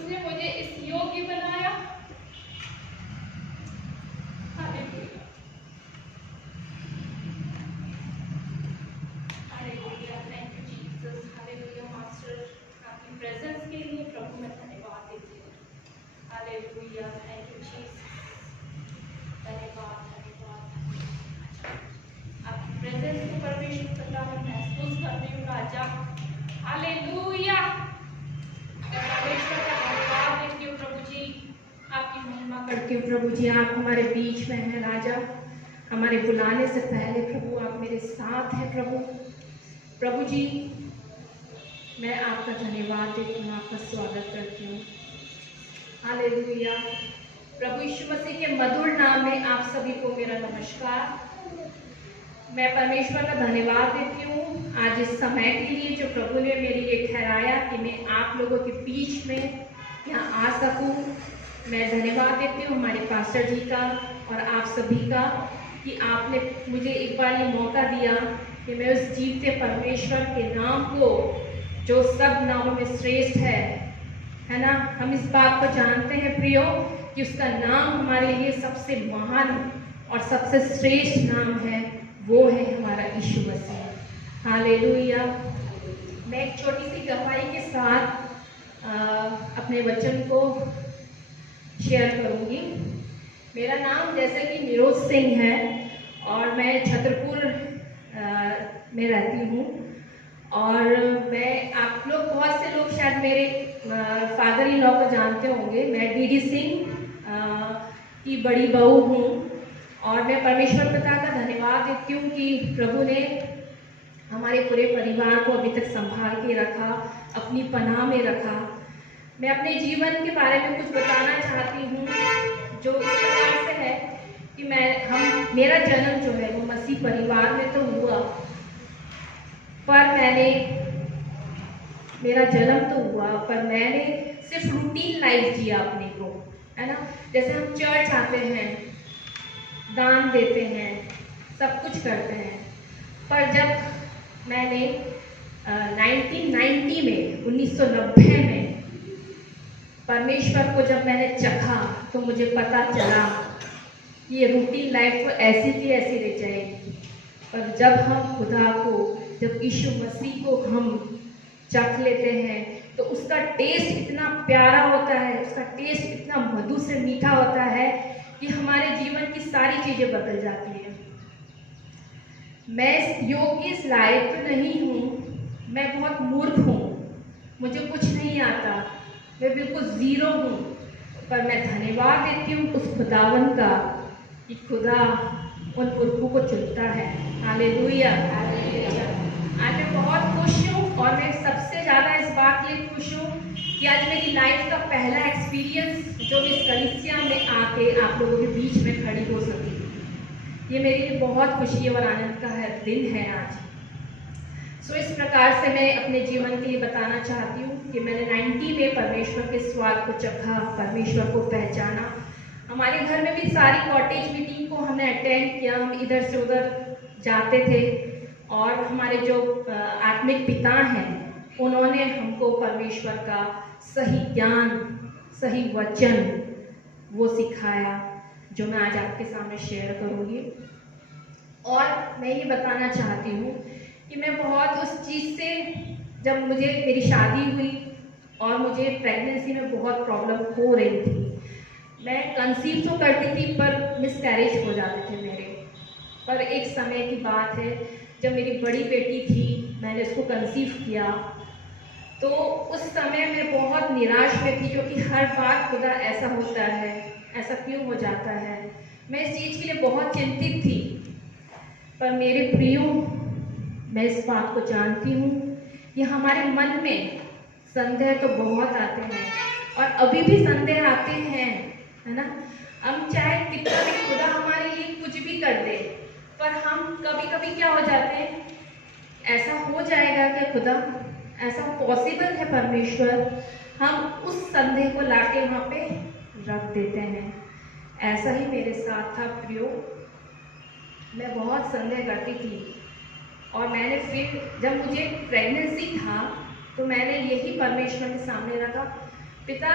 उसने मुझे इस योग्य बनाया। Hallelujah, hallelujah, thank you Jesus, hallelujah. Master आपकी प्रेजेंस के लिए प्रभु मैं धन्यवाद देती हूँ। हालेलुया, थैंक यू जीसस, धन्यवाद धन्यवाद। आपकी प्रेजेंस को परमेश्वर पिता मैं महसूस करती हूँ राजा। हालेलुया, मैं परमेश्वर का धन्यवाद देती हूँ प्रभु जी, आपकी महिमा करती हूँ प्रभु जी। आप हमारे बीच में हैं राजा, हमारे बुलाने से पहले प्रभु आप मेरे साथ हैं प्रभु। प्रभु जी मैं आपका धन्यवाद देती हूँ, आपका स्वागत करती हूँ। हालेलुया। प्रभु यीशु मसीह के मधुर नाम में आप सभी को मेरा नमस्कार। मैं परमेश्वर का धन्यवाद देती हूँ आज इस समय के लिए जो प्रभु ने मेरे लिए ठहराया कि मैं आप लोगों के बीच में यहाँ आ सकूँ। मैं धन्यवाद देती हूँ हमारे पास्टर जी का और आप सभी का कि आपने मुझे एक बार ये मौका दिया कि मैं उस जीवते परमेश्वर के नाम को जो सब नामों में श्रेष्ठ है ना। हम इस बात को जानते हैं प्रियो कि उसका नाम हमारे लिए सबसे महान और सबसे श्रेष्ठ नाम है, वो है हमारा यीशु मसीह। हालेलुया। मैं एक छोटी सी गवाही के साथ अपने वचन को शेयर करूंगी। मेरा नाम जैसे कि निरोज सिंह है और मैं छतरपुर में रहती हूँ। और मैं आप लोग बहुत से लोग शायद मेरे फादर इन लॉ को जानते होंगे। मैं डीडी सिंह की बड़ी बहू हूँ और मैं परमेश्वर पिता का धन्यवाद देती हूँ कि प्रभु ने हमारे पूरे परिवार को अभी तक संभाल के रखा, अपनी पनाह में रखा। मैं अपने जीवन के बारे में कुछ बताना चाहती हूँ जो इस प्रकार से है कि मेरा जन्म जो है वो मसीह परिवार में तो हुआ, पर मेरा जन्म तो हुआ पर मैंने सिर्फ रूटीन लाइफ जिया अपने को, है ना। जैसे हम चर्च आते हैं, दान देते हैं, सब कुछ करते हैं, पर जब मैंने 1990 में 1990 में परमेश्वर को जब मैंने चखा तो मुझे पता चला कि ये रूटीन लाइफ तो ऐसी की ऐसी रह जाएगी। पर जब हम खुदा को, जब यीशु मसीह को हम चख लेते हैं तो उसका टेस्ट इतना प्यारा होता है, उसका टेस्ट इतना मधुर से मीठा होता है कि हमारे जीवन की सारी चीज़ें बदल जाती हैं। मैं योग्य इस लायक तो नहीं हूँ, मैं बहुत मूर्ख हूँ, मुझे कुछ नहीं आता, मैं बिल्कुल ज़ीरो हूँ, पर मैं धन्यवाद देती हूँ उस खुदावन का कि खुदा उन मूर्खों को चुनता है। हालेलुया। आज मैं बहुत खुश हूँ और मैं सबसे ज़्यादा इस बात के लिए खुश हूँ कि आज मेरी लाइफ का पहला एक्सपीरियंस जो मैं इस कलीसिया में आके आप लोगों के बीच में खड़ी हो सकी, ये मेरे लिए बहुत खुशी और आनंद का दिन है आज। सो इस प्रकार से मैं अपने जीवन के लिए बताना चाहती हूँ कि मैंने 90 में परमेश्वर के स्वाद को चखा, परमेश्वर को पहचाना। हमारे घर में भी सारी कॉटेज मीटिंग को हमने अटेंड किया, हम इधर से उधर जाते थे और हमारे जो आत्मिक पिता हैं उन्होंने हमको परमेश्वर का सही ज्ञान, सही वचन वो सिखाया जो मैं आज आपके सामने शेयर करूँगी। और मैं ये बताना चाहती हूँ कि मैं बहुत उस चीज़ से, जब मेरी शादी हुई और मुझे प्रेगनेंसी में बहुत प्रॉब्लम हो रही थी, मैं कंसीव तो करती थी पर मिसकैरेज हो जाते थे मेरे। पर एक समय की बात है जब मेरी बड़ी बेटी थी, मैंने उसको कंसीव किया तो उस समय मैं बहुत निराश में थी क्योंकि हर बार खुदा ऐसा होता है, ऐसा क्यों हो जाता है। मैं इस चीज़ के लिए बहुत चिंतित थी। पर मेरे प्रियो, मैं इस बात को जानती हूँ कि हमारे मन में संदेह तो बहुत आते हैं और अभी भी संदेह आते हैं, है ना। हम चाहे कितना भी खुदा हमारे लिए कुछ भी कर दे, पर हम कभी कभी क्या हो जाते हैं, ऐसा हो जाएगा कि खुदा, ऐसा पॉसिबल है परमेश्वर, हम उस संदेह को लाके वहाँ पे रख देते हैं। ऐसा ही मेरे साथ था प्रियो, मैं बहुत संदेह करती थी और मैंने फिर जब मुझे प्रेगनेंसी था तो मैंने यही परमेश्वर के सामने रखा, पिता,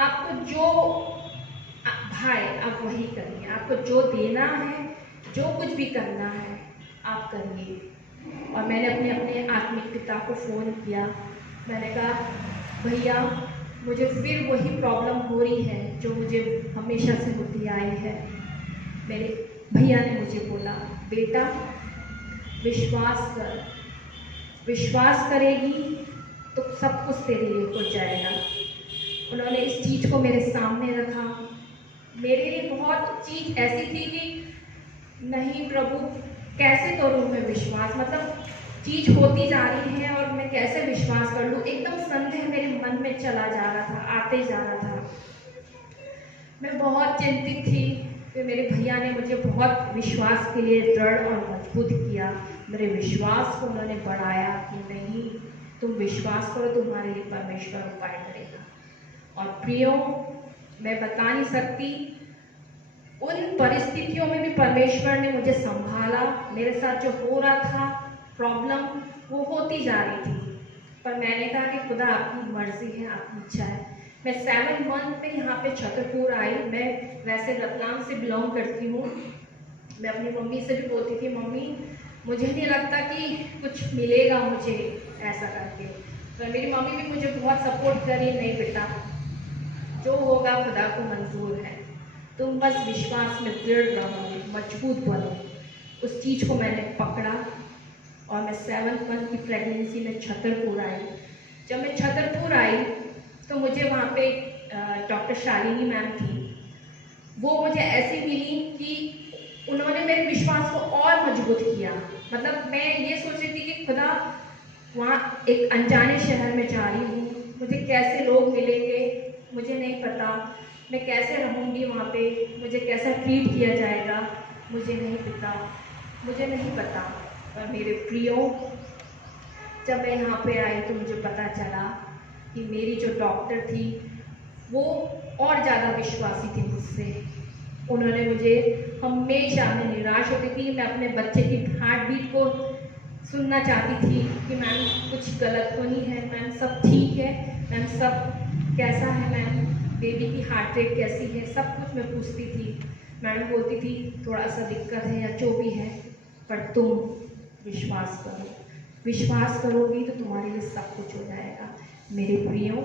आपको जो भाई आप वही करिए, आपको जो देना है, जो कुछ भी करना है आप करिए। और मैंने अपने आत्मिक पिता को फ़ोन किया। मैंने कहा, भैया मुझे फिर वही प्रॉब्लम हो रही है जो मुझे हमेशा से होती आई है। मेरे भैया ने मुझे बोला, बेटा विश्वास कर, विश्वास करेगी तो सब कुछ तेरे लिए हो जाएगा। उन्होंने इस चीज़ को मेरे सामने रखा। मेरे लिए बहुत चीज़ ऐसी थी कि नहीं प्रभु, कैसे करूँ मैं विश्वास, मतलब चीज़ होती जा रही है और मैं कैसे विश्वास कर लूँ। एकदम संदेह मेरे मन में चला जा रहा था, आते जा रहा था। मैं बहुत चिंतित थी। फिर मेरे भैया ने मुझे बहुत विश्वास के लिए दृढ़ और मजबूत किया। मेरे विश्वास को उन्होंने बढ़ाया कि नहीं, तुम विश्वास करो, तुम्हारे लिए परमेश्वर उपाय करेगा। और प्रियो, मैं बता नहीं सकती, उन परिस्थितियों में भी परमेश्वर ने मुझे संभाला। मेरे साथ जो हो रहा था प्रॉब्लम, वो होती जा रही थी, पर मैंने कहा कि खुदा आपकी मर्जी है, आपकी इच्छा है। मैं 7 मंथ में यहाँ पे छतरपुर आई। मैं वैसे रतलाम से बिलोंग करती हूँ। मैं अपनी मम्मी से भी बोलती थी, मम्मी मुझे नहीं लगता कि कुछ मिलेगा मुझे ऐसा करके। तो मेरी मम्मी भी मुझे बहुत सपोर्ट करी, नहीं बेटा जो होगा खुदा को मंजूर है, तुम बस विश्वास में दृढ़ रहो, मजबूत बनो। उस चीज़ को मैंने पकड़ा और मैं 7 मंथ की प्रेगनेंसी में छतरपुर आई। जब मैं छतरपुर आई तो मुझे वहाँ पे डॉक्टर शालिनी मैम थी। वो मुझे ऐसी मिली कि उन्होंने मेरे विश्वास को और मजबूत किया। मतलब मैं ये सोच रही थी कि खुदा, वहाँ एक अनजाने शहर में जा रही हूँ, मुझे कैसे लोग मिलेंगे मुझे नहीं पता, मैं कैसे रहूँगी वहाँ पे, मुझे कैसा ट्रीट किया जाएगा मुझे नहीं पता। पर मेरे प्रियो, जब मैं यहाँ पे आई तो मुझे पता चला कि मेरी जो डॉक्टर थी वो और ज़्यादा विश्वासी थी मुझसे। उन्होंने मुझे हमेशा, मैं निराश होती थी, मैं अपने बच्चे की हार्ट बीट को सुनना चाहती थी कि मैम कुछ गलत तो नहीं है, मैम सब ठीक है, मैम सब कैसा है, मैम बेबी की हार्ट रेट कैसी है, सब कुछ मैं पूछती थी। मैडम बोलती थी थोड़ा सा दिक्कत है या जो भी है, पर तुम विश्वास करो, विश्वास करोगी तो तुम्हारे लिए सब कुछ हो जाएगा। मेरे प्रियो,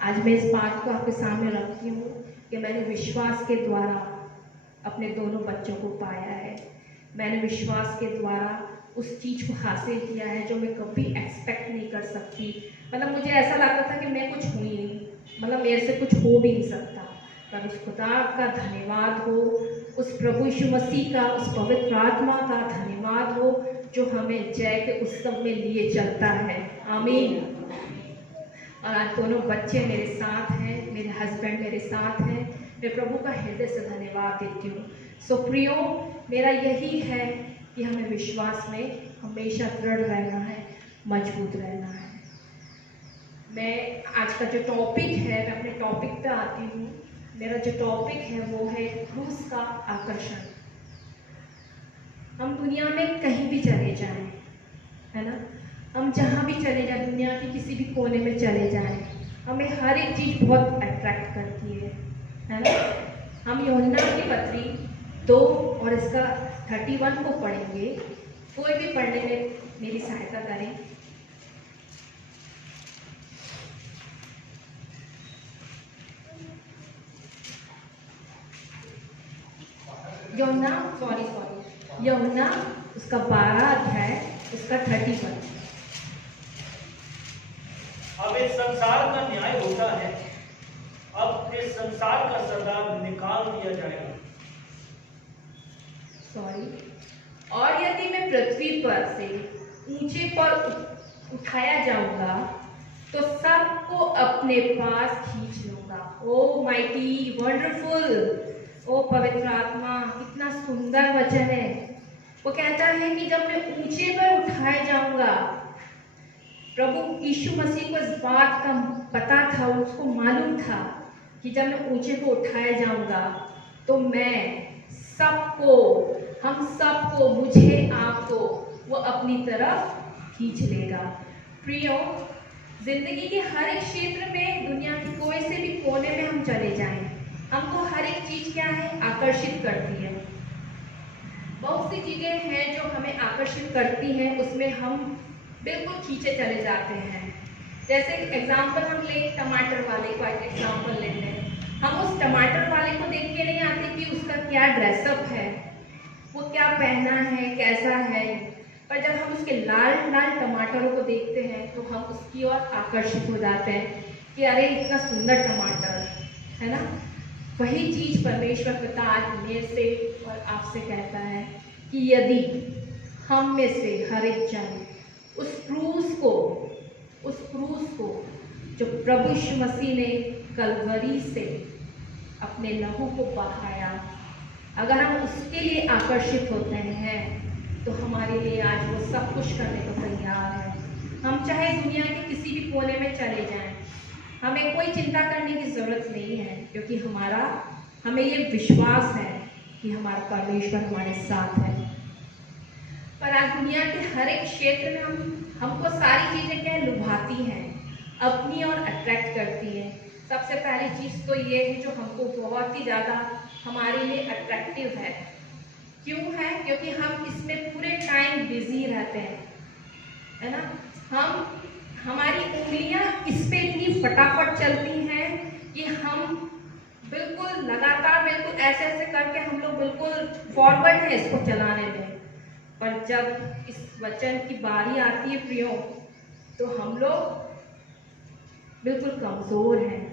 आज मैं इस बात को आपके सामने रखती हूँ कि मैंने विश्वास के द्वारा अपने दोनों बच्चों को पाया है। मैंने विश्वास के द्वारा उस चीज़ को हासिल किया है जो मैं कभी एक्सपेक्ट नहीं कर सकती। मतलब मुझे ऐसा लगता था कि मैं कुछ हुई नहीं, मतलब मेरे से कुछ हो भी नहीं सकता। पर उस खुदा का धन्यवाद हो, उस प्रभु यीशु मसीह का, उस पवित्र आत्मा का धन्यवाद हो जो हमें जय के उत्सव में लिए चलता है। आमीन। और आज दोनों बच्चे मेरे साथ हैं, मेरे हस्बैंड मेरे साथ हैं। मैं प्रभु का हृदय से धन्यवाद देती हूँ। सो प्रियो, मेरा यही है कि हमें विश्वास में हमेशा दृढ़ रहना है, मजबूत रहना है। मैं आज का जो टॉपिक है, मैं अपने टॉपिक पे आती हूँ। मेरा जो टॉपिक है वो है क्रूस का आकर्षण। हम दुनिया में कहीं भी चले जाएं, है ना, हम जहाँ भी चले जाएं, दुनिया के किसी भी कोने में चले जाएं, हमें हर एक चीज़ बहुत अट्रैक्ट करती है ना। हम यूहन्ना की पत्री 2 और इसका 31 को पढ़ेंगे। कोई भी पढ़ने में मेरी सहायता करें। यूहन्ना उसका 12 अध्याय उसका 31। अब इस संसार का न्याय होता है, अब इस संसार का सरदार निकाल दिया जाएगा। और यदि मैं पृथ्वी पर से ऊंचे पर उठाया जाऊंगा तो सबको अपने पास खींच लूंगा। ओ माइटी वंडरफुल, ओ पवित्र आत्मा, कितना सुंदर वचन है। वो कहता है कि जब मैं ऊंचे पर उठाया जाऊंगा, प्रभु यीशु मसीह को इस बात का पता था, उसको मालूम था कि जब मैं ऊंचे को उठाया जाऊंगा तो मैं सबको, हम सबको, मुझे, आपको वो अपनी तरफ खींच लेगा। प्रियो, जिंदगी के हर एक क्षेत्र में, दुनिया के कोई से भी कोने में हम चले जाएं, हमको हर एक चीज क्या है, आकर्षित करती है। बहुत सी चीजें हैं जो हमें आकर्षित करती हैं, उसमें हम बिल्कुल खींचे चले जाते हैं। जैसे एग्जाम्पल हम लें, टमाटर वाले का एक एग्जाम्पल लेते हैं। हम उस टमाटर वाले को देख के नहीं आते कि उसका क्या ड्रेसअप है, वो क्या पहना है, कैसा है, पर जब हम उसके लाल लाल टमाटरों को देखते हैं तो हम उसकी ओर आकर्षित हो जाते हैं कि अरे इतना सुंदर टमाटर है ना। वही चीज परमेश्वर पिता आज मेरे से और आपसे कहता है कि यदि हम में से हर एक जन उस क्रूस को जो प्रभु यीशु मसीह ने कलवरी से अपने लहू को बहाया, अगर हम उसके लिए आकर्षित होते हैं तो हमारे लिए आज वो सब कुछ करने को तैयार है। हम चाहे दुनिया के किसी भी कोने में चले जाएं, हमें कोई चिंता करने की ज़रूरत नहीं है, क्योंकि हमें ये विश्वास है कि हमारा परमेश्वर हमारे साथ है। पर आज दुनिया के हर एक क्षेत्र में हमको सारी चीज़ें क्या लुभाती हैं, अपनी और अट्रैक्ट करती हैं। सबसे पहली चीज़ तो ये है जो हमको बहुत ही ज़्यादा हमारे लिए अट्रैक्टिव है। क्यों है? क्योंकि हम इसमें पूरे टाइम बिजी रहते हैं, है ना। हमारी उंगलियां इस पे इतनी फटाफट चलती हैं कि हम बिल्कुल लगातार बिल्कुल ऐसे ऐसे करके हम लोग बिल्कुल फॉरवर्ड हैं इसको चलाने में। पर जब इस वचन की बारी आती है प्रियो, तो हम लोग बिल्कुल कमज़ोर हैं,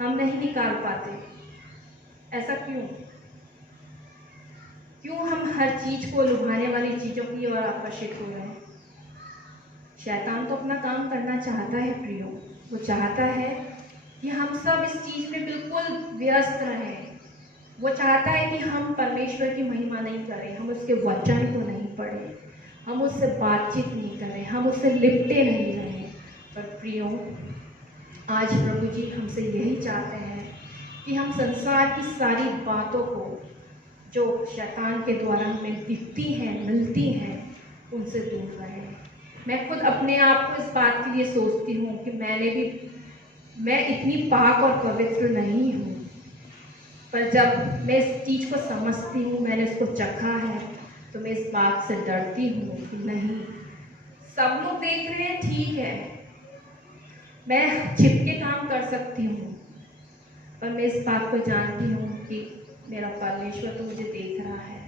हम नहीं निकाल पाते। ऐसा क्यों हम हर चीज को लुभाने वाली चीजों की ओर आकर्षित हो रहे हैं? शैतान तो अपना काम करना चाहता है प्रियो, वो चाहता है कि हम सब इस चीज में बिल्कुल व्यस्त रहें। वो चाहता है कि हम परमेश्वर की महिमा नहीं करें, हम उसके वचन को नहीं पढ़ें, हम उससे बातचीत नहीं करें, हम उससे लिपटे नहीं रहें। पर प्रियो, आज प्रभु जी हमसे यही चाहते हैं कि हम संसार की सारी बातों को जो शैतान के द्वारा हमें दिखती हैं, मिलती हैं, उनसे दूर रहें। मैं खुद अपने आप को इस बात के लिए सोचती हूँ कि मैं इतनी पाक और पवित्र नहीं हूँ, पर जब मैं इस चीज़ को समझती हूँ, मैंने इसको चखा है, तो मैं इस बात से डरती हूँ कि नहीं, सब लोग देख रहे हैं, ठीक है, मैं छिप के काम कर सकती हूँ, पर मैं इस बात को जानती हूँ कि मेरा परमेश्वर तो मुझे देख रहा है,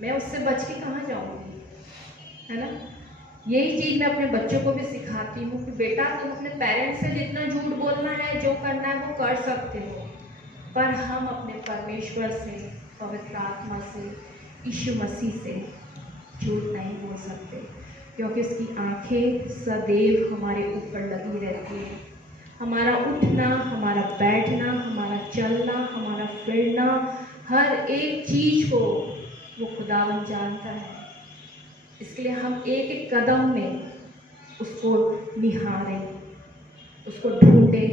मैं उससे बच के कहाँ जाऊँगी, है ना। यही चीज़ मैं अपने बच्चों को भी सिखाती हूँ कि बेटा, तुम अपने पेरेंट्स से जितना झूठ बोलना है, जो करना है वो कर सकते हो, पर हम अपने परमेश्वर से, पवित्र आत्मा से, यीशु मसीह से झूठ नहीं बोल सकते, क्योंकि उसकी आंखें सदैव हमारे ऊपर लगी रहती है। हमारा उठना, हमारा बैठना, हमारा चलना, हमारा फिरना, हर एक चीज को वो खुदावन जानता है। इसलिए हम एक एक कदम में उसको निहारें, उसको ढूंढें,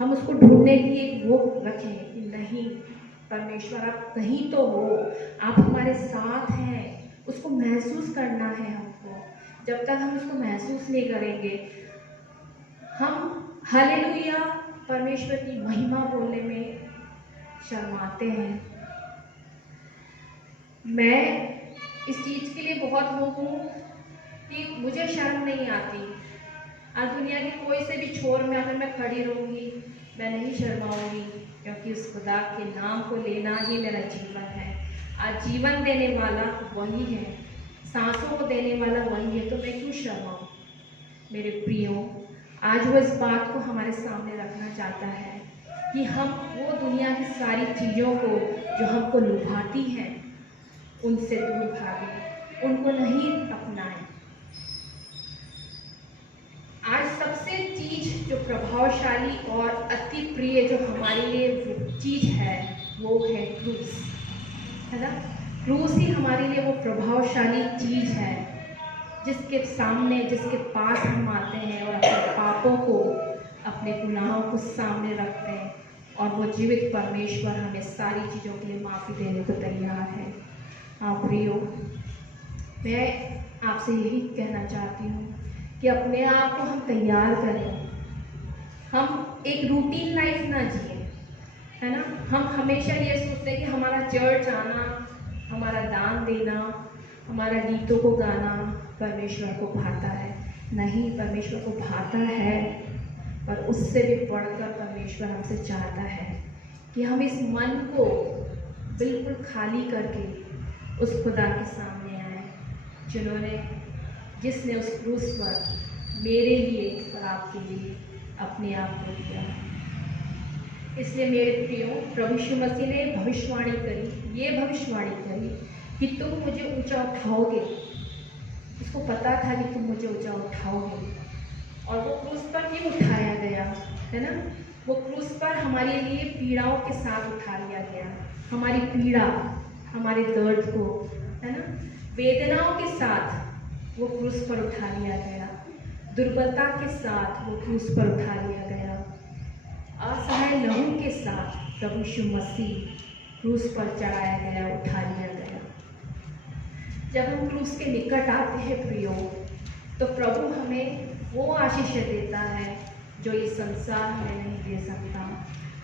हम उसको ढूंढने की एक वो रखें कि नहीं, परमेश्वर आप कहीं तो हो, आप हमारे साथ हैं। उसको महसूस करना है हमको। जब तक हम उसको महसूस नहीं करेंगे, हम हालेलुया परमेश्वर की महिमा बोलने में शर्माते हैं। मैं इस चीज़ के लिए बहुत वो हूँ कि मुझे शर्म नहीं आती। आज दुनिया के कोई से भी छोर में अगर मैं खड़ी रहूँगी, मैं नहीं शर्माऊँगी, क्योंकि उस खुदा के नाम को लेना ही मेरा जीवन है। आज जीवन देने वाला वही है, सांसों को देने वाला वही है, तो मैं क्यों शर्माऊँ। मेरे प्रियो, आज वो इस बात को हमारे सामने रखना चाहता है कि हम वो दुनिया की सारी चीज़ों को जो हमको लुभाती हैं, उनसे दूर भागें, उनको नहीं अपनाएं। आज सबसे चीज जो प्रभावशाली और अति प्रिय जो हमारे लिए चीज है, वो है क्रूस, है ना। क्रूस ही हमारे लिए वो प्रभावशाली चीज है जिसके सामने, जिसके पास हम आते हैं और अपने पापों को, अपने गुनाहों को सामने रखते हैं, और वो जीवित परमेश्वर हमें सारी चीज़ों के लिए माफ़ी देने को तैयार है। हाँ प्रियो, मैं आपसे यही कहना चाहती हूँ कि अपने आप को हम तैयार करें, हम एक रूटीन लाइफ ना जिए, है ना। हम हमेशा ये सोचते हैं कि हमारा चर्च आना, हमारा दान देना, हमारा गीतों को गाना परमेश्वर को भाता है। नहीं, परमेश्वर को भाता है, पर उससे भी बढ़कर परमेश्वर हमसे चाहता है कि हम इस मन को बिल्कुल खाली करके उस खुदा के सामने आए जिसने उस क्रूस पर मेरे लिए और आपके लिए अपने आप को दिया। इसलिए मेरे प्रियो, प्रभु यीशु मसीह ने भविष्यवाणी करी, ये भविष्यवाणी करी कि तुम मुझे ऊंचा उठाओगे। उसको पता था कि तुम मुझे ऊंचा उठाओगे, और वो क्रूस पर क्यों उठाया गया, है ना। वो क्रूस पर हमारे लिए पीड़ाओं के साथ उठा लिया गया, हमारी पीड़ा, हमारे दर्द को, है ना, वेदनाओं के साथ वो क्रूस पर उठा लिया गया, दुर्बलता के साथ वो क्रूस पर उठा लिया गया, असहाय लहू के साथ प्रभु यीशु मसीह क्रूस पर चढ़ाया गया, उठा लिया गया। जब हम क्रूस के निकट आते हैं प्रियो, तो प्रभु हमें वो आशीष देता है जो ये संसार हमें नहीं दे सकता।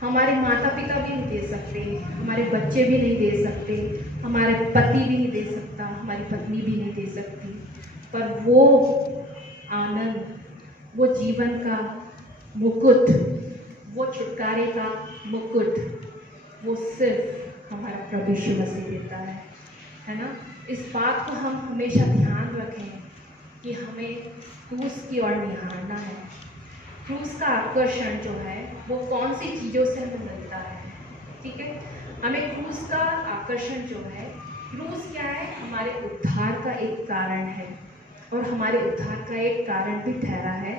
हमारे माता पिता भी नहीं दे सकते, हमारे बच्चे भी नहीं दे सकते, हमारे पति भी नहीं दे सकता, हमारी पत्नी भी नहीं दे सकती, पर वो आनंद, वो जीवन का मुकुट, वो छुटकारे का मुकुट, वो सिर्फ हमारा प्रभु यीशु मसीह देता है ना। इस बात को हम हमेशा ध्यान रखें कि हमें क्रूस की ओर निहारना है। क्रूस का आकर्षण जो है वो कौन सी चीज़ों से हमें मिलता है, ठीक है। हमें क्रूस का आकर्षण जो है, क्रूस क्या है, हमारे उद्धार का एक कारण है, और हमारे उद्धार का एक कारण भी ठहरा है।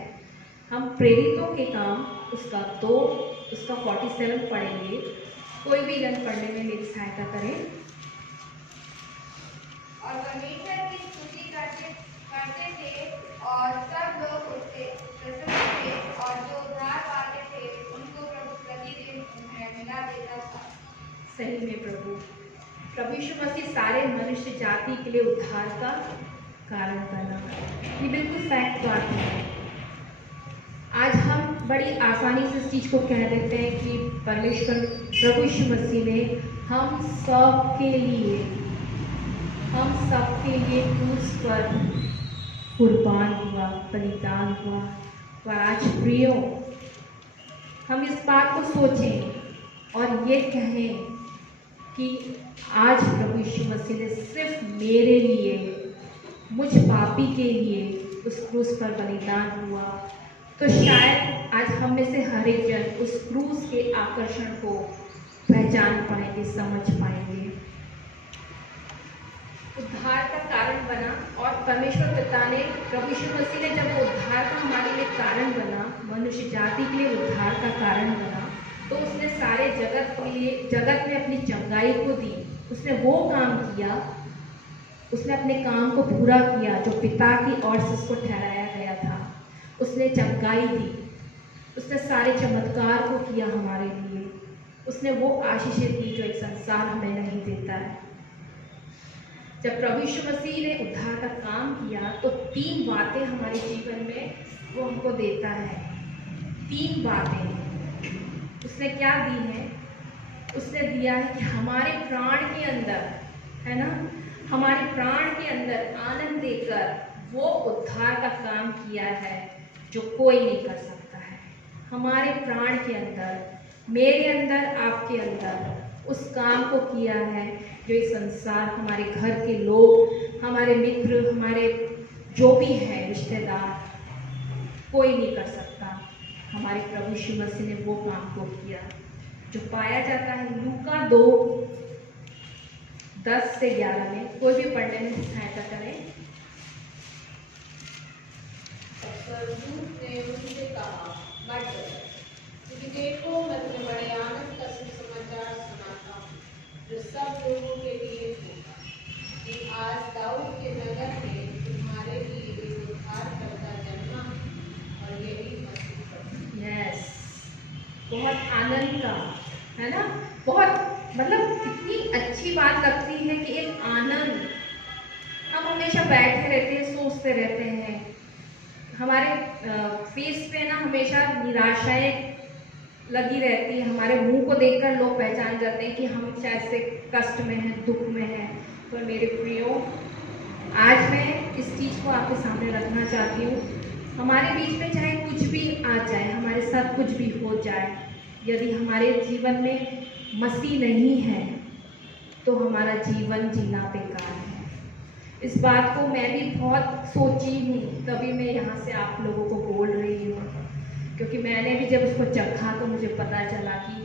हम प्रेरितों के काम उसका 47 पढ़ेंगे। कोई भी गण पढ़ने में मेरी सहायता करें। और परमेश्वर की स्तुति करते थे, और सब लोग उससे प्रसन्न थे, और जो उद्धार पाते थे उनको प्रभु प्रतिदिन मिला देता था। सही में प्रभु यीशु मसीह सारे मनुष्य जाति के लिए उद्धार का कारण बना, ये बिल्कुल फैक्ट बात है। आज हम बड़ी आसानी से इस चीज़ को कह देते हैं कि परमेश्वर प्रभु यीशु मसीह ने हम सब के लिए क्रूस पर कुर्बान हुआ, बलिदान हुआ। पर आज प्रियो, हम इस बात को सोचें और ये कहें कि आज प्रभु यीशु मसीह ने सिर्फ मेरे लिए, मुझ पापी के लिए उस क्रूस पर बलिदान हुआ, तो शायद आज हम में से हर एक जन उस क्रूस के आकर्षण को पहचान पाएंगे, समझ पाएंगे। उद्धार का कारण बना, और परमेश्वर पिता ने, प्रभु यीशु मसीह ने जब उद्धार का हमारे लिए कारण बना, मनुष्य जाति के लिए उद्धार का कारण बना, तो उसने सारे जगत के लिए, जगत में अपनी चंगाई को दी। उसने वो काम किया, उसने अपने काम को पूरा किया जो पिता की ओर से उसको ठहराया गया था। उसने चंगाई दी, उसने सारे चमत्कार को किया हमारे लिए, उसने वो आशीषें दी जो एक संसार हमें नहीं देता है। जब प्रभु यीशु मसीह ने उद्धार का काम किया, तो 3 बातें हमारे जीवन में वो हमको देता है। 3 बातें उसने क्या दी हैं? उसने दिया है कि हमारे प्राण के अंदर, है ना, हमारे प्राण के अंदर आनंद देकर वो उद्धार का काम किया है जो कोई नहीं कर सकता है। हमारे प्राण के अंदर, मेरे अंदर, आपके अंदर उस काम को किया है जो इस संसार, हमारे घर के लोग, हमारे मित्र, हमारे जो भी हैं रिश्तेदार, कोई नहीं कर सकता। हमारे प्रभु यीशु मसीह ने वो काम को किया जो पाया जाता है लूका 2:10-11 में। कोई भी पढ़ने में सहायता करें। स्वर्गदूत ने उनसे कहा, मत डरो, क्योंकि देखो मैं तुम्हें बड़े आनंद का सुसमाचार सुनाता हूँ जो सब लोगों के लिए होगा, कि आज दाऊद के नगर में तुम्हारे लिए एक उद्धारकर्ता जन्मा है, और यही मसीह प्रभु। यस, बहुत आनंद का, है ना, बहुत, मतलब कितनी अच्छी बात लगती है कि एक आनंद। हम हमेशा बैठे रहते हैं, सोचते रहते हैं, हमारे फेस पे ना हमेशा निराशाएं लगी रहती है। हमारे मुंह को देखकर लोग पहचान जाते हैं कि हम शायद से कष्ट में हैं, दुख में हैं। तो मेरे प्रियो, आज मैं इस चीज़ को आपके सामने रखना चाहती हूँ। हमारे बीच में चाहे कुछ भी आ जाए, हमारे साथ कुछ भी हो जाए, यदि हमारे जीवन में मसीह नहीं है तो हमारा जीवन जीना बेकार है। इस बात को मैं भी बहुत सोची हूँ, तभी मैं यहाँ से आप लोगों को बोल रही हूँ, क्योंकि मैंने भी जब उसको चखा तो मुझे पता चला कि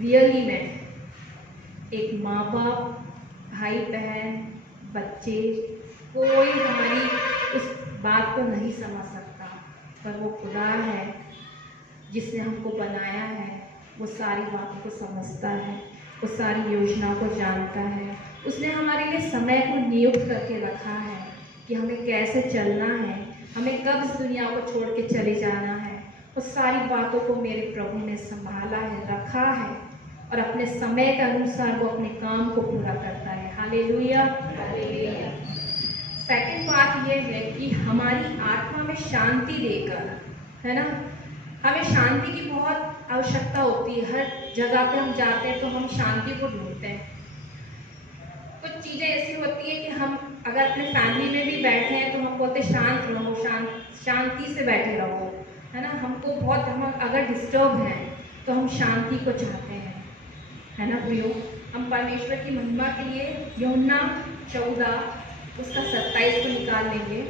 रियली में एक माँ बाप, भाई बहन, बच्चे, कोई हमारी उस बात को नहीं समझ सकता, पर वो खुदा है जिसने हमको बनाया है, वो सारी बातों को समझता है, वो सारी योजनाओं को जानता है। उसने हमारे लिए समय को नियुक्त करके रखा है कि हमें कैसे चलना है, हमें कब इस दुनिया को छोड़ के चले जाना है। उस सारी बातों को मेरे प्रभु ने संभाला है, रखा है, और अपने समय के अनुसार वो अपने काम को पूरा करता है। Hallelujah, hallelujah. सेकंड बात ये है कि हमारी आत्मा में शांति देकर, है ना, हमें शांति की बहुत आवश्यकता होती है। हर जगह पे हम जाते हैं तो हम शांति को ढूंढते हैं। कुछ चीज़ें ऐसी होती है कि हम अगर अपने फैमिली में भी बैठे हैं तो हम बोलते शांत रहो, शांति से बैठे रहो, है ना। हमको बहुत, हम अगर डिस्टर्ब हैं तो हम शांति को चाहते हैं, है ना प्रियो। हम परमेश्वर की महिमा के लिए यूहन्ना 14 उसका 27 को निकाल लेंगे।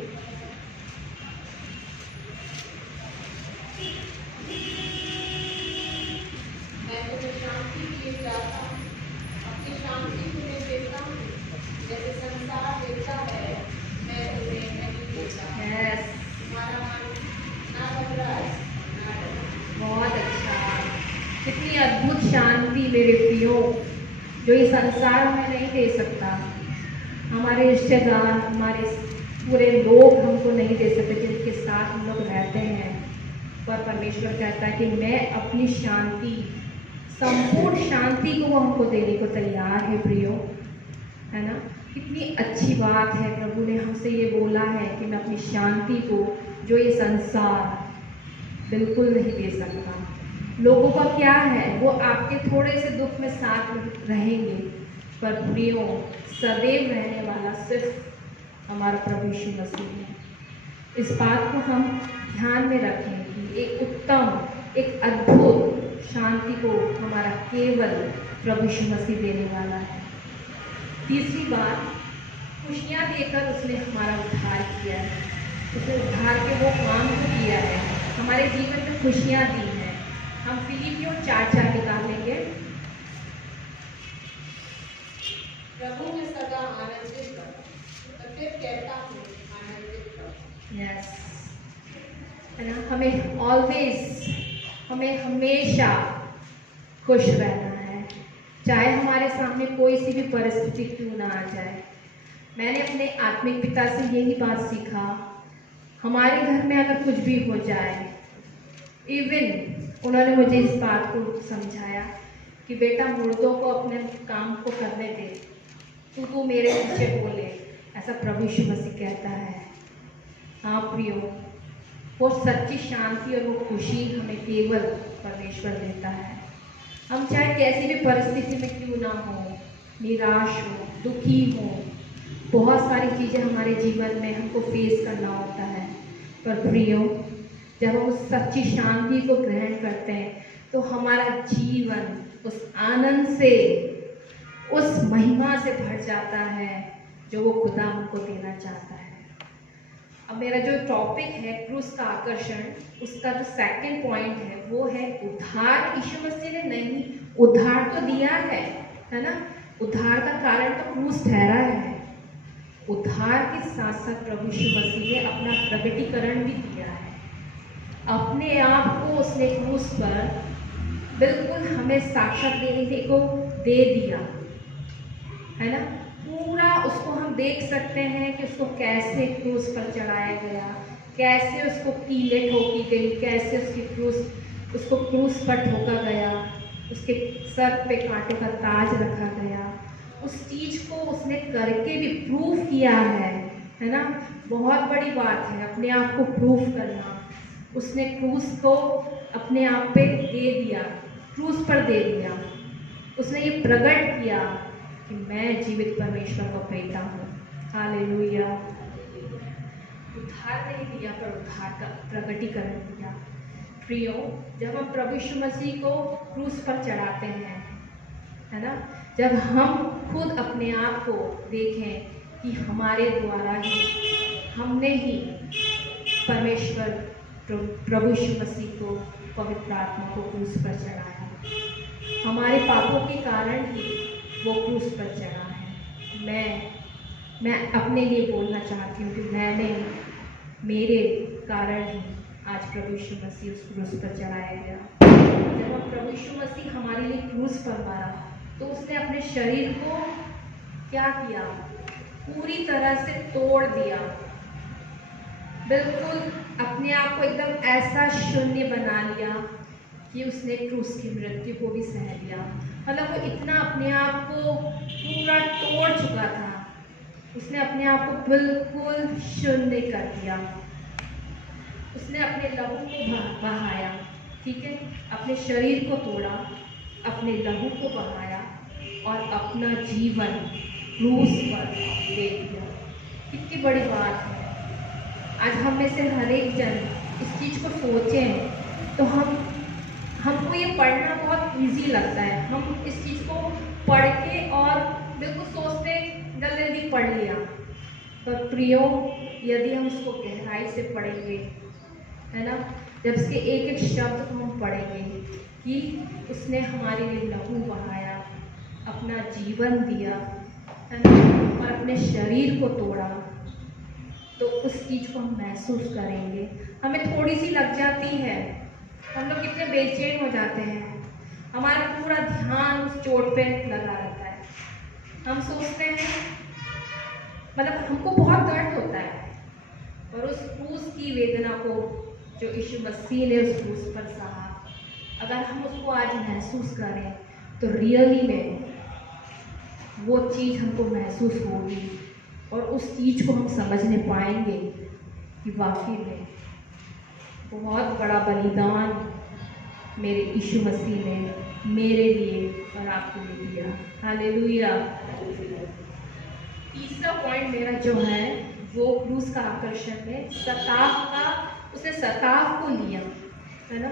मैं तुम्हें शांति के लिए जाता हूँ, अपनी शांति तुम्हें देता हूँ, जैसे संसार देता है मैं तुम्हें नहीं देता। यस, तुम्हारा मन ना घबराए ना डरे। बहुत अच्छा, कितनी अद्भुत शांति मेरे प्रियो, जो ये संसार हमें नहीं दे सकता। हमारे रिश्तेदार, हमारे पूरे लोग हमको नहीं दे सकते जिनके साथ हम लोग रहते हैं, पर परमेश्वर कहता है कि मैं अपनी शांति, संपूर्ण शांति को वो हमको देने को तैयार है प्रियो, है ना। कितनी अच्छी बात है, प्रभु ने हमसे ये बोला है कि मैं अपनी शांति को, जो ये संसार बिल्कुल नहीं दे सकता। लोगों का क्या है, वो आपके थोड़े से दुख में साथ रहेंगे, पर प्रियो सदैव रहने वाला सिर्फ हमारा प्रभु यीशु मसीह है। इस बात को हम ध्यान में रखें कि एक उत्तम, एक अद्भुत शांति को हमारा केवल प्रभु यीशु मसीह देने वाला है। तीसरी बात, खुशियाँ देकर उसने हमारा उद्धार किया है। उसने उद्धार के वो काम को किया है, हमारे जीवन में खुशियाँ दी हैं। हम फिलिपियों 4:4 निकाल लेंगे। प्रभु में सदा आनंदित रहो, तो फिर कहता हूँ आनंदित रहो। यस, है ना, हमें ऑलवेज, हमें हमेशा खुश रहना है, चाहे हमारे सामने कोई सी भी परिस्थिति क्यों ना आ जाए। मैंने अपने आत्मिक पिता से यही बात सीखा, हमारे घर में अगर कुछ भी हो जाए, इवन उन्होंने मुझे इस बात को समझाया कि बेटा मुर्दों को अपने काम को करने दे, तू मेरे पीछे बोले, ऐसा प्रभु यीशु मसीह कहता है। हाँ प्रियो, वो सच्ची शांति और वो खुशी हमें केवल परमेश्वर देता है। हम चाहे कैसी भी परिस्थिति में क्यों ना हो, निराश हो, दुखी हो, बहुत सारी चीज़ें हमारे जीवन में हमको फेस करना होता है, पर प्रियो जब हम उस सच्ची शांति को ग्रहण करते हैं तो हमारा जीवन उस आनंद से, उस महिमा से भर जाता है जो वो खुदा हमको देना चाहता है। अब मेरा जो टॉपिक है क्रूस का आकर्षण, उसका जो सेकंड पॉइंट है वो है उद्धार। यीशु मसीह ने नहीं, उद्धार तो दिया है ना, उद्धार का कारण तो क्रूस ठहरा है। उद्धार के साथ साथ प्रभु यीशु मसीह ने अपना प्रगटीकरण भी दिया है, अपने आप को उसने क्रूस पर बिल्कुल हमें साक्षात देने को दे दिया, है ना। पूरा उसको हम देख सकते हैं कि उसको कैसे क्रूस पर चढ़ाया गया, कैसे उसको कीलें ठोकी गई, कैसे उसको क्रूस पर ठोका गया, उसके सर पे कांटे का ताज रखा गया। उस चीज़ को उसने करके भी प्रूव किया है है ना। बहुत बड़ी बात है अपने आप को प्रूफ करना। उसने क्रूस को अपने आप पे दे दिया, क्रूस पर दे दिया। उसने ये प्रकट किया कि मैं जीवित परमेश्वर का बेटा हूँ। हालेलुया। उद्धार नहीं दिया पर उद्धार का प्रकटीकरण दिया। प्रियो, जब हम प्रभु यीशु मसीह को क्रूस पर चढ़ाते हैं, है ना, जब हम खुद अपने आप को देखें कि हमारे द्वारा ही, हमने ही परमेश्वर प्रभु यीशु मसीह को, पवित्र आत्मा को क्रूस पर चढ़ाया, हमारे पापों के कारण ही वो क्रूस पर चढ़ा है। मैं अपने लिए बोलना चाहती हूँ कि मेरे कारण ही आज प्रभु यीशु मसीह उस क्रूस पर चढ़ाया गया। जब हम प्रभु यीशु मसीह हमारे लिए क्रूस पर मारा तो उसने अपने शरीर को क्या किया? पूरी तरह से तोड़ दिया। बिल्कुल अपने आप को एकदम ऐसा शून्य बना लिया कि उसने क्रूस की मृत्यु को भी सह लिया। मतलब वो इतना अपने आप को पूरा तोड़ चुका था, उसने अपने आप को बिल्कुल शून्य कर दिया। उसने अपने लहू को बहाया, ठीक है, अपने शरीर को तोड़ा, अपने लहू को बहाया और अपना जीवन क्रूस पर दे दिया। कितनी बड़ी बात है। आज हम में से हर एक जन इस चीज़ को सोचें तो हमको ये पढ़ना बहुत इजी लगता है। हम इस चीज़ को पढ़ के और बिल्कुल सोचते जल्दी जल्दी पढ़ लिया, पर प्रियो यदि हम उसको गहराई से पढ़ेंगे, है ना, जब इसके एक एक शब्द को हम पढ़ेंगे कि उसने हमारे लिए लहू बहाया, अपना जीवन दिया, है ना, और अपने शरीर को तोड़ा, तो उस चीज़ को हम महसूस करेंगे। हमें थोड़ी सी लग जाती है, हम लोग कितने बेचैन हो जाते हैं, हमारा पूरा ध्यान उस चोट पे लगा रहता है। हम सोचते हैं, मतलब हमको बहुत दर्द होता है, और उस क्रूस की वेदना को जो यीशु मसीह ने उस क्रूस पर सहा, अगर हम उसको आज महसूस करें तो रियली में वो चीज़ हमको महसूस होगी और उस चीज़ को हम समझने पाएंगे कि वाकई में बहुत बड़ा बलिदान मेरे यीशु मसीह ने मेरे लिए और आपके लिए दिया। हालेलुया। तीसरा पॉइंट मेरा जो है वो क्रूस का आकर्षण है, सताव का। उसने सताव को लिया, है ना,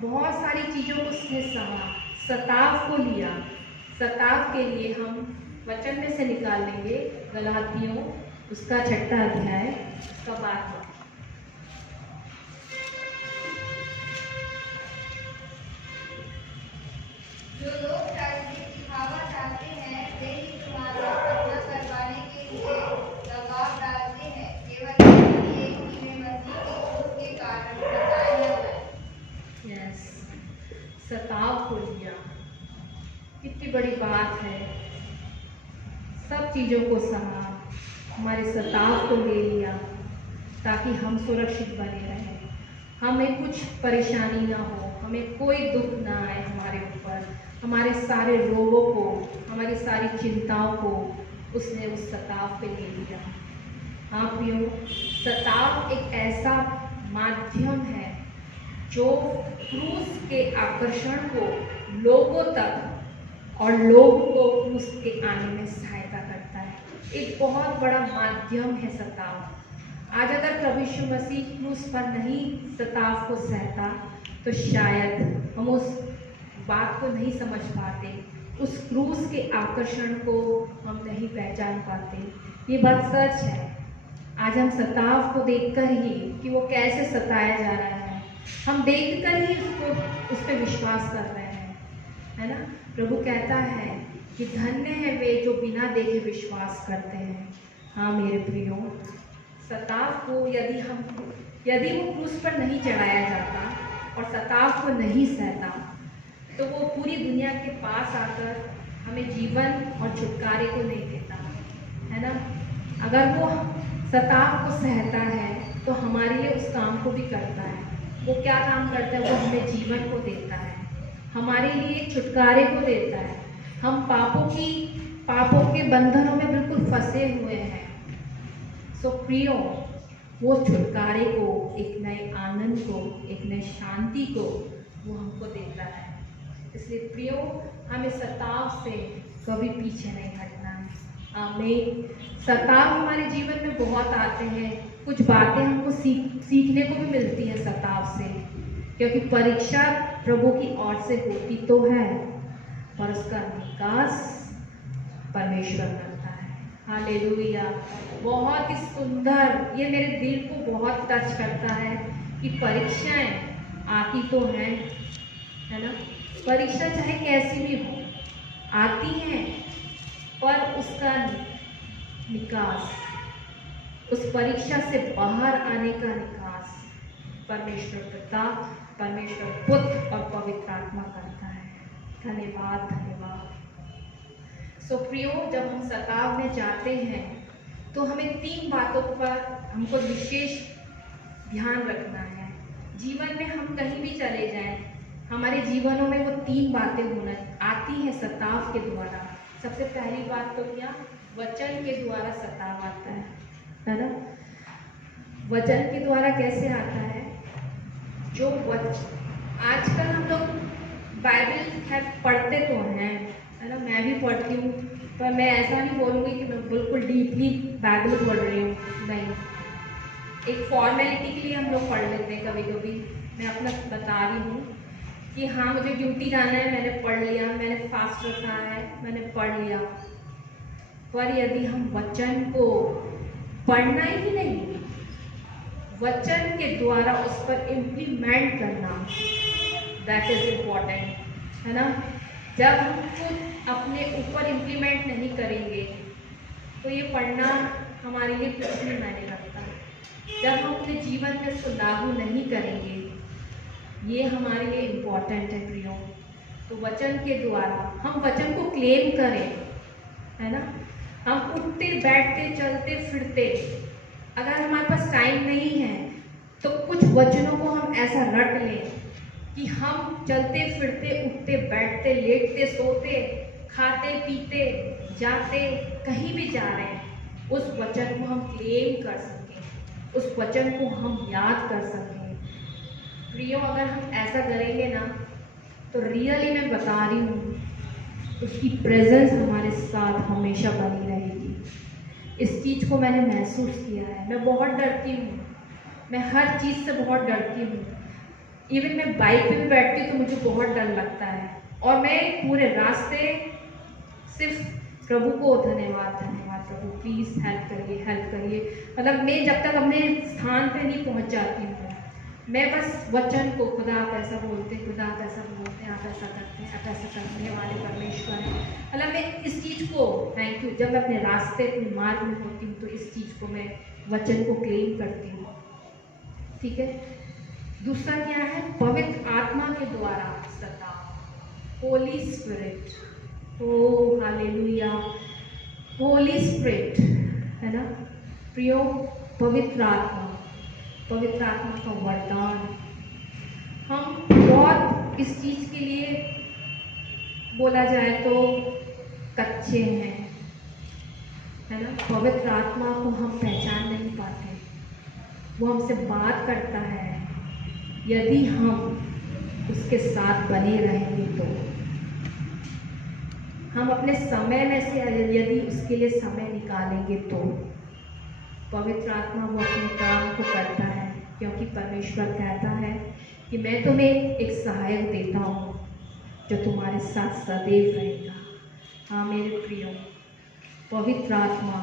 बहुत सारी चीज़ों को उसने सहा, सताव को लिया। सताव के लिए हम वचन में से निकाल लेंगे गलातियों उसका 6 अध्याय उसका 12। जो लोग शारीरिक दिखावा चाहते हैं वे ही तुम्हारा अपना करवाने के लिए दबाव डालते हैं, केवल इसलिए कि वे मसीह के क्रूस के कारण सताए न जाएं। यस, सताव को लिया, कितनी बड़ी बात है। सब चीज़ों को सहा, हमारे सताव को ले लिया ताकि हम सुरक्षित बने रहें, हमें कुछ परेशानी ना हो, हमें कोई दुख ना आए हमारे ऊपर, हमारे सारे रोगों को, हमारी सारी चिंताओं को उसने उस सताव पे ले लिया। हाँ प्रियो, सताव एक ऐसा माध्यम है जो क्रूस के आकर्षण को लोगों तक और लोगों को क्रूस के आने में सहायता करता है। एक बहुत बड़ा माध्यम है सताव। आज अगर प्रभु यीशु मसीह क्रूस पर नहीं सताव को सहता तो शायद हम उस बात को नहीं समझ पाते, उस क्रूस के आकर्षण को हम नहीं पहचान पाते। ये बात सच है। आज हम सताव को देखकर ही कि वो कैसे सताया जा रहा है, हम देखकर ही उस पर विश्वास कर रहे हैं, है ना। प्रभु कहता है कि धन्य है वे जो बिना देखे विश्वास करते हैं। हाँ मेरे प्रियो, सताव को यदि वो क्रूस पर नहीं चढ़ाया जाता और सताव को नहीं सहता तो वो पूरी दुनिया के पास आकर हमें जीवन और छुटकारे को नहीं देता, है ना। अगर वो सताव को सहता है तो हमारे लिए उस काम को भी करता है। वो क्या काम करता है? वो हमें जीवन को देता है, हमारे लिए छुटकारे को देता है। हम पापों के बंधनों में बिल्कुल फंसे हुए हैं, सो प्रियो, वो छुटकारे को, एक नए आनंद को, एक नई शांति को वो हमको देता है। इसलिए प्रियो, हमें सताव से कभी पीछे नहीं हटना है। आमीन। सताव हमारे जीवन में बहुत आते हैं, कुछ बातें हमको सीखने को भी मिलती हैं सताव से, क्योंकि परीक्षा प्रभु की ओर से होती तो है, पर उसका निकास परमेश्वर करता है। हालेलुया। बहुत ही सुंदर, ये मेरे दिल को बहुत टच करता है कि परीक्षाएं आती तो हैं, है ना। परीक्षा चाहे कैसी भी हो आती हैं, पर उसका निकास, उस परीक्षा से बाहर आने का निकास परमेश्वर पिता, परमेश्वर पुत्र और पवित्र आत्मा करता है। धन्यवाद, धन्यवाद। सो प्रियो, जब हम सताव में जाते हैं तो हमें 3 बातों पर हमको विशेष ध्यान रखना है। जीवन में हम कहीं भी चले जाएं, हमारे जीवनों में वो 3 बातें होना आती हैं सताव के द्वारा। सबसे पहली बात तो क्या, वचन के द्वारा सताव आता है ना। वचन के द्वारा कैसे आता है, जो आजकल हम लोग बाइबल खैर पढ़ते तो हैं, है ना, मैं भी पढ़ती हूँ, पर मैं ऐसा नहीं बोलूँगी कि मैं बिल्कुल डीपली बाइबल पढ़ रही हूँ, नहीं। एक फॉर्मेलिटी के लिए हम लोग पढ़ लेते हैं कभी कभी। मैं अपना बता रही हूँ कि हाँ, मुझे ड्यूटी जाना है, मैंने पढ़ लिया, मैंने फास्ट रखा है, मैंने पढ़ लिया। पर यदि हम वचन को पढ़ना ही नहीं, वचन के द्वारा उस पर इम्प्लीमेंट करना, दैट इज इम्पॉर्टेंट, है ना। जब हम कुछ अपने ऊपर इम्प्लीमेंट नहीं करेंगे तो ये पढ़ना हमारे लिए कुछ नहीं मायने रखता। जब हम अपने जीवन में इसको लागू नहीं करेंगे, ये हमारे लिए इम्पॉर्टेंट है प्रियो। तो वचन के द्वारा हम वचन को क्लेम करें, है ना। हम उठते बैठते चलते फिरते, अगर हमारे पास टाइम नहीं है तो कुछ वचनों को हम ऐसा रट लें कि हम चलते फिरते, उठते बैठते, लेटते सोते, खाते पीते, जाते, कहीं भी जा रहे हैं, उस वचन को हम क्लेम कर सकें, उस वचन को हम याद कर सकें। प्रियो, अगर हम ऐसा करेंगे ना तो रियली मैं बता रही हूँ, उसकी प्रेजेंस हमारे साथ हमेशा बनी रहेगी। इस चीज़ को मैंने महसूस किया है। मैं बहुत डरती हूँ, मैं हर चीज़ से बहुत डरती हूँ। इवन मैं बाइक पे भी बैठती हूँ तो मुझे बहुत डर लगता है, और मैं पूरे रास्ते सिर्फ प्रभु को धन्यवाद, धन्यवाद प्रभु, प्लीज़ हेल्प करिए, हेल्प करिए। मतलब मैं जब तक अपने स्थान पे नहीं पहुँच जाती हूँ, मैं बस वचन को, खुदा आप ऐसा बोलते हैं, खुदा आप ऐसा बोलते हैं, आप ऐसा करते हैं, आप ऐसा करने वाले परमेश्वर हैं। मतलब मैं इस चीज़ को, थैंक यू, जब मैं अपने रास्ते, अपने मार्ग में होती हूँ तो इस चीज़ को, मैं वचन को क्लेम करती हूँ। ठीक है। दूसरा क्या है, पवित्र आत्मा के द्वारा सताव, होली स्पिरिट। ओ हालेलुया, होली स्पिरिट, है ना प्रियो। पवित्र आत्मा, पवित्र आत्मा का वरदान, हम बहुत इस चीज़ के लिए बोला जाए तो कच्चे हैं, है ना। पवित्र आत्मा को हम पहचान नहीं पाते। वो हमसे बात करता है, यदि हम उसके साथ बने रहेंगे तो। हम अपने समय में से यदि उसके लिए समय निकालेंगे तो पवित्र आत्मा वो अपने काम को करता है, क्योंकि परमेश्वर कहता है कि मैं तुम्हें एक सहायक देता हूँ जो तुम्हारे साथ सदैव रहेगा। हाँ मेरे प्रियो, पवित्र आत्मा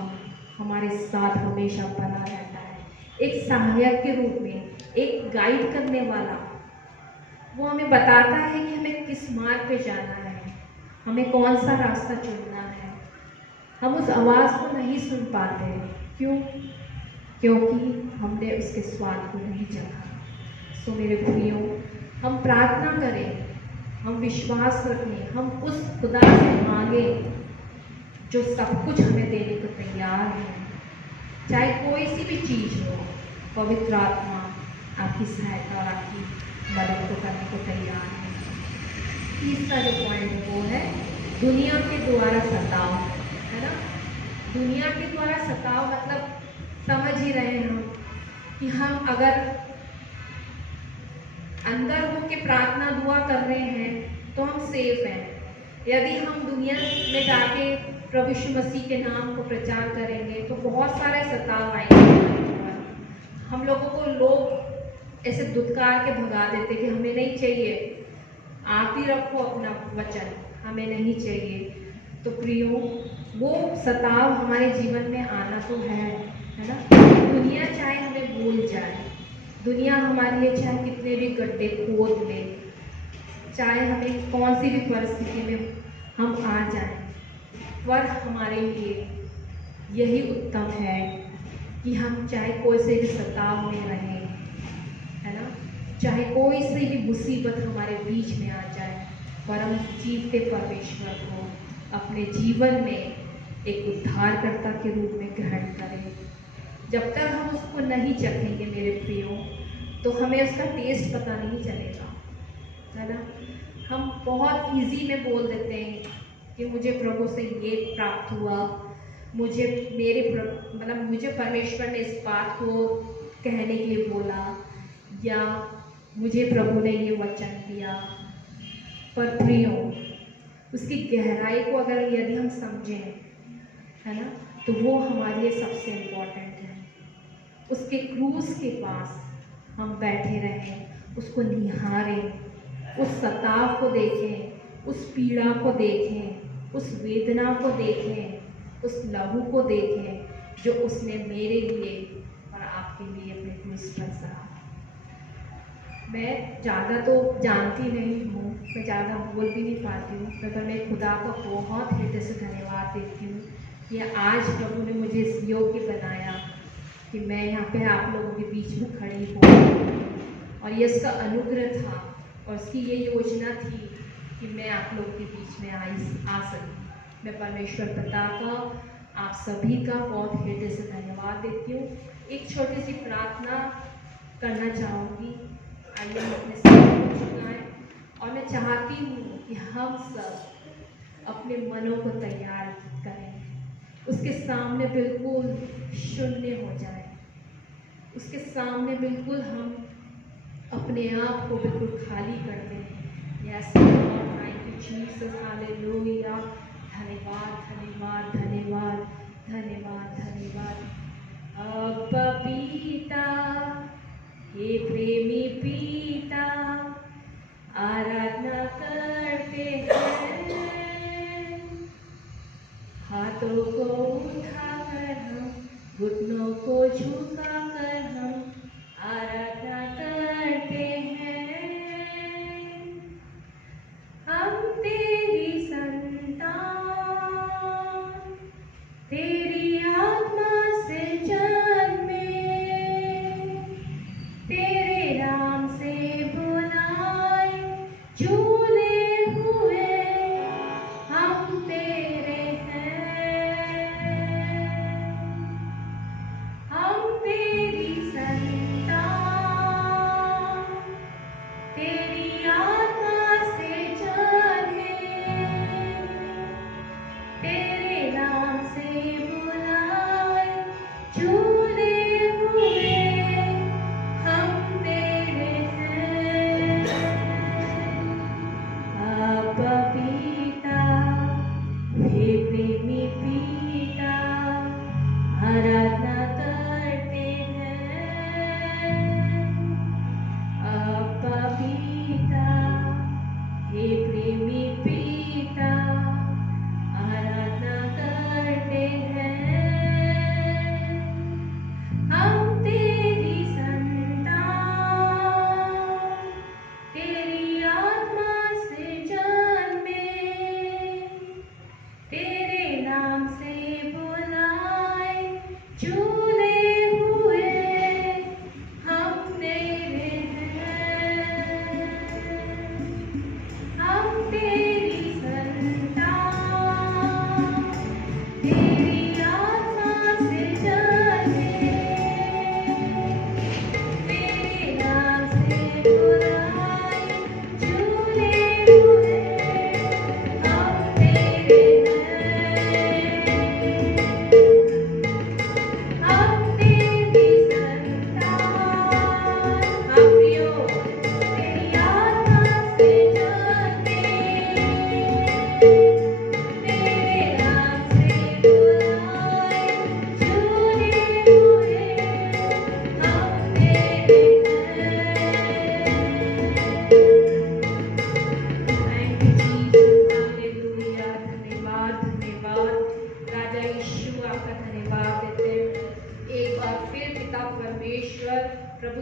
हमारे साथ हमेशा बना रहता है, एक सहायक के रूप में, एक गाइड करने वाला। वो हमें बताता है कि हमें किस मार्ग पे जाना है, हमें कौन सा रास्ता चुनना है। हम उस आवाज़ को नहीं सुन पाते, क्यों? क्योंकि हमने उसके स्वाद को नहीं चखा। सो मेरे प्रियो, हम प्रार्थना करें, हम विश्वास रखें, हम उस खुदा से मांगे जो सब कुछ हमें देने को तैयार है, चाहे कोई सी भी चीज़ हो। पवित्र आत्मा आपकी सहायता और आपकी मदद को करने को तैयार है। तीसरा जो पॉइंट है वो है दुनिया के द्वारा सताव, है ना। दुनिया के द्वारा सताव मतलब समझ ही रहे हैं हम कि हम अगर अंदर हो के प्रार्थना दुआ कर रहे हैं तो हम सेफ हैं। यदि हम दुनिया में जाके प्रभु यीशु मसीह के नाम को प्रचार करेंगे तो बहुत सारे सताव आएंगे। हम लोगों को लोग ऐसे दुत्कार के भगा देते कि हमें नहीं चाहिए, आप ही रखो अपना वचन, हमें नहीं चाहिए। तो प्रियो, वो सताव हमारे जीवन में आना तो है ना। दुनिया चाहे हमें भूल जाए, दुनिया हमारे लिए चाहे कितने भी गड्ढे खोद ले, चाहे हमें कौन सी भी परिस्थिति में हम आ जाएं, पर हमारे लिए यही उत्तम है कि हम चाहे कोई से भी सताव में रहें, है ना, चाहे कोई सी भी मुसीबत हमारे बीच में आ जाए, पर हम जीवते परमेश्वर को अपने जीवन में एक उद्धारकर्ता के रूप में ग्रहण करें। जब तक हम उसको नहीं चखेंगे मेरे प्रियो, तो हमें उसका टेस्ट पता नहीं चलेगा, है ना। हम बहुत इजी में बोल देते हैं कि मुझे प्रभु से ये प्राप्त हुआ, मुझे मुझे परमेश्वर ने इस बात को कहने के लिए बोला, या मुझे प्रभु ने ये वचन दिया। पर प्रियो, उसकी गहराई को अगर यदि हम समझें, है ना, तो वो हमारे लिए सबसे इम्पोर्टेंट है। उसके क्रूस के पास हम बैठे रहें, उसको निहारें, उस सताव को देखें, उस पीड़ा को देखें, उस वेदना को देखें, उस लहू को देखें जो उसने मेरे लिए और आपके लिए अपने क्रूस पर सहा। मैं ज़्यादा तो जानती नहीं हूँ, मैं ज़्यादा बोल भी नहीं पाती हूँ, मगर मैं खुदा का बहुत हृदय से धन्यवाद देती हूँ कि आज प्रभु ने मुझे इस योग्य बनाया कि मैं यहाँ पे आप लोगों के बीच में खड़ी हूँ। और ये उसका अनुग्रह था और उसकी ये योजना थी कि मैं आप लोगों के बीच में आ सकूँ। मैं परमेश्वर पिता का, आप सभी का बहुत हृदय से धन्यवाद देती हूँ। एक छोटी सी प्रार्थना करना चाहूँगी। आइए हम अपने साथ झुकाएं और मैं चाहती हूँ कि हम सब अपने मनों को तैयार करें, उसके सामने बिल्कुल शून्य हो जाए, उसके सामने बिल्कुल हम अपने आप को बिल्कुल खाली कर दें। Yes Lord, thank you Jesus, hallelujah. धन्यवाद धन्यवाद धन्यवाद धन्यवाद धन्यवाद। अब्बा पिता, हे प्रेमी पिता, आराधना करते हैं, हाथों को उठाकर हम, घुटनों को झुकाकर हम आराधना करते हैं। हम तेरी संतान, तेरी आत्मा से जन्मे, तेरे नाम से बुलाए चुने हुए हम तेरे हैं। हम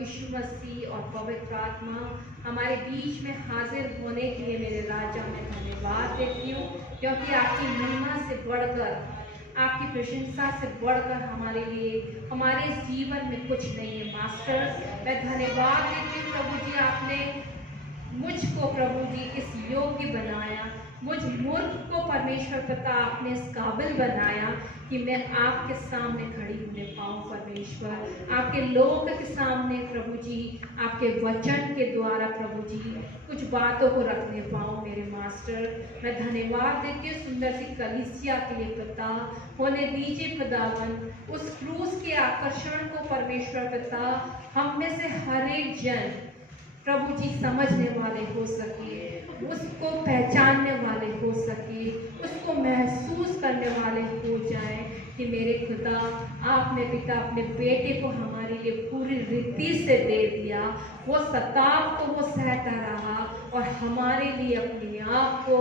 यीशु मसीह और पवित्र आत्मा हमारे बीच में हाजिर होने के लिए मेरे राजा मैं धन्यवाद देती हूँ, क्योंकि आपकी महिमा से बढ़कर, आपकी प्रशंसा से बढ़कर हमारे लिए, हमारे जीवन में कुछ नहीं है मास्टर। मैं धन्यवाद देती हूँ प्रभु जी, आपने मुझको प्रभु जी इस योग्य बनाया, मुझ मूर्ख को परमेश्वर पिता आपने इस काबिल बनाया कि मैं आपके सामने खड़ी होने पाऊँ परमेश्वर, आपके लोग के सामने प्रभु जी, आपके वचन के द्वारा प्रभु जी कुछ बातों को रखने पाऊँ मेरे मास्टर। मैं धन्यवाद देती हूँ सुंदर सी कलीसिया के लिए पिता, होने दीजिए खुदावन उस क्रूस के आकर्षण को परमेश्वर पिता हम में से हर एक जन प्रभु जी समझने वाले हो सके, उसको पहचानने वाले हो सके, उसको महसूस करने वाले हो जाए कि मेरे खुदा आपने पिता अपने बेटे को हमारे लिए पूरी रीति से दे दिया, वो सताव को वो सहता रहा और हमारे लिए अपने आप को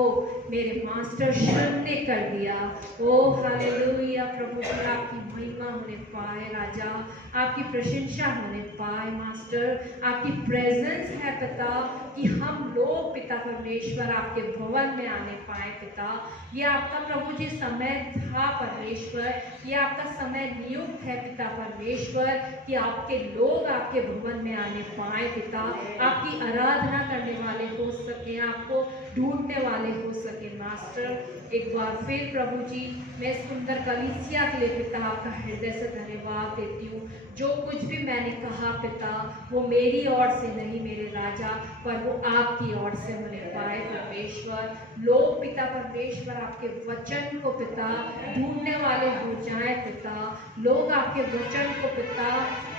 मेरे मास्टर शून्य कर दिया। ओ हालेलुया प्रभु जी, आपकी महिमा होने पाए राजा, आपकी प्रशंसा होने पाए मास्टर, आपकी प्रेजेंस है पिता कि हम लोग पिता परमेश्वर आपके भवन में आने पाए पिता। ये आपका प्रभु जी समय था परमेश्वर, ये आपका समय नियुक्त है पिता परमेश्वर कि आपके लोग आपके भवन में आने पाए पिता, आपकी आराधना करने वाले हो सके, आपको ढूंढने वाले हो सके मास्टर। एक बार फिर प्रभु जी मैं सुंदर कलीसिया के लिए पिता आपका हृदय से धन्यवाद देती हूँ। जो कुछ भी मैंने कहा पिता वो मेरी ओर से नहीं मेरे राजा, पर वो आपकी ओर से होने पाए परमेश्वर। लोग पिता परमेश्वर आपके वचन को पिता ढूंढने वाले हो जाए पिता, लोग आपके वचन को पिता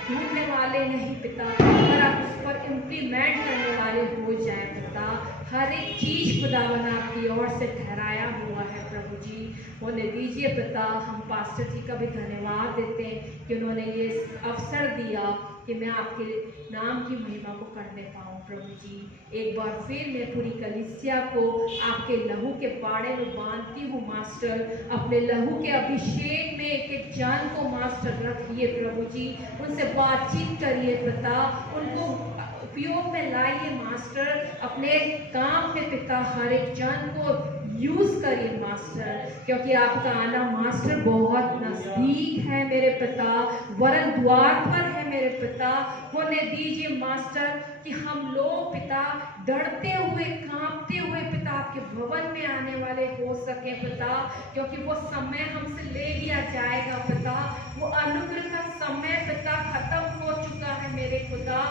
ढूंढने वाले नहीं पिता, पर आप उस पर इम्प्लीमेंट करने वाले हो जाए पिता। हर एक चीज खुदावन आपकी ओर से ठहराया हुआ है प्रभु जी, होने दीजिए पिता। हम पास्टर जी का भी धन्यवाद देते हैं कि उन्होंने ये अवसर दिया कि मैं आपके नाम की महिमा को करने पाऊँ प्रभु जी। एक बार फिर मैं पूरी कलीसिया को आपके लहू के बाड़े में बांधती हूँ मास्टर, अपने लहू के अभिषेक में एक एक जान को मास्टर रखिए प्रभु जी, उनसे बातचीत करिए पिता, उनको उपयोग में लाइए मास्टर, अपने काम में पिता हर एक जन को यूज करिए मास्टर, क्योंकि आपका आना मास्टर बहुत नजदीक है मेरे पिता, वरन द्वार पर है मेरे पिता। होने दीजिए मास्टर कि हम लोग पिता डरते हुए कांपते हुए पिता आपके भवन में आने वाले हो सके पिता, क्योंकि वो समय हमसे ले लिया जाएगा पिता, वो अनुग्रह का समय पिता खत्म हो चुका है मेरे खुदा।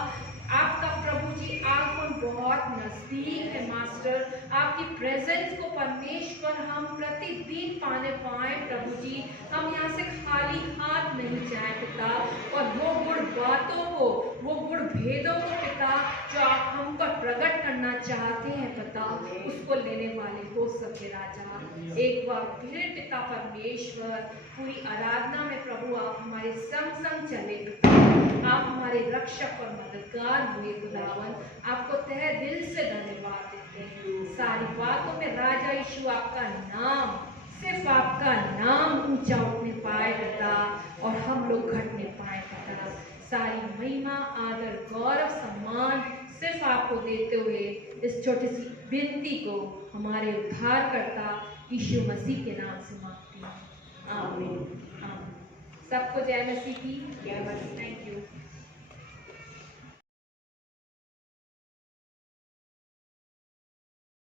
आपका प्रभु जी आगमन बहुत नजदीक है मास्टर, आपकी प्रेजेंस को परमेश्वर हम प्रतिदिन पाने पाए प्रभु जी। हम यहाँ से खाली हाथ नहीं जाए पिता, और वो गुण बातों को, वो गुण भेदों को पिता जो आप हम पर प्रकट करना चाहते हैं पिता, उसको लेने वाले हो सके राजा। एक बार फिर पिता परमेश्वर पूरी आराधना में प्रभु आप हमारे संग संग चले पिता, आप हमारे रक्षक और मददगार हुए खुदावन, आपको तहे दिल से धन्यवाद देते हैं। सारी बातों में राजा यीशु आपका नाम, सिर्फ आपका नाम ऊंचा उठने पाए पिता, और हम लोग घटने पाए पिता। सारी महिमा आदर गौरव सम्मान सिर्फ आपको देते हुए इस छोटी सी विनती को हमारे उद्धारकर्ता यीशु मसीह के नाम से मांगती हूँ, आमीन। सबको जय मसीह की जय। Thank you.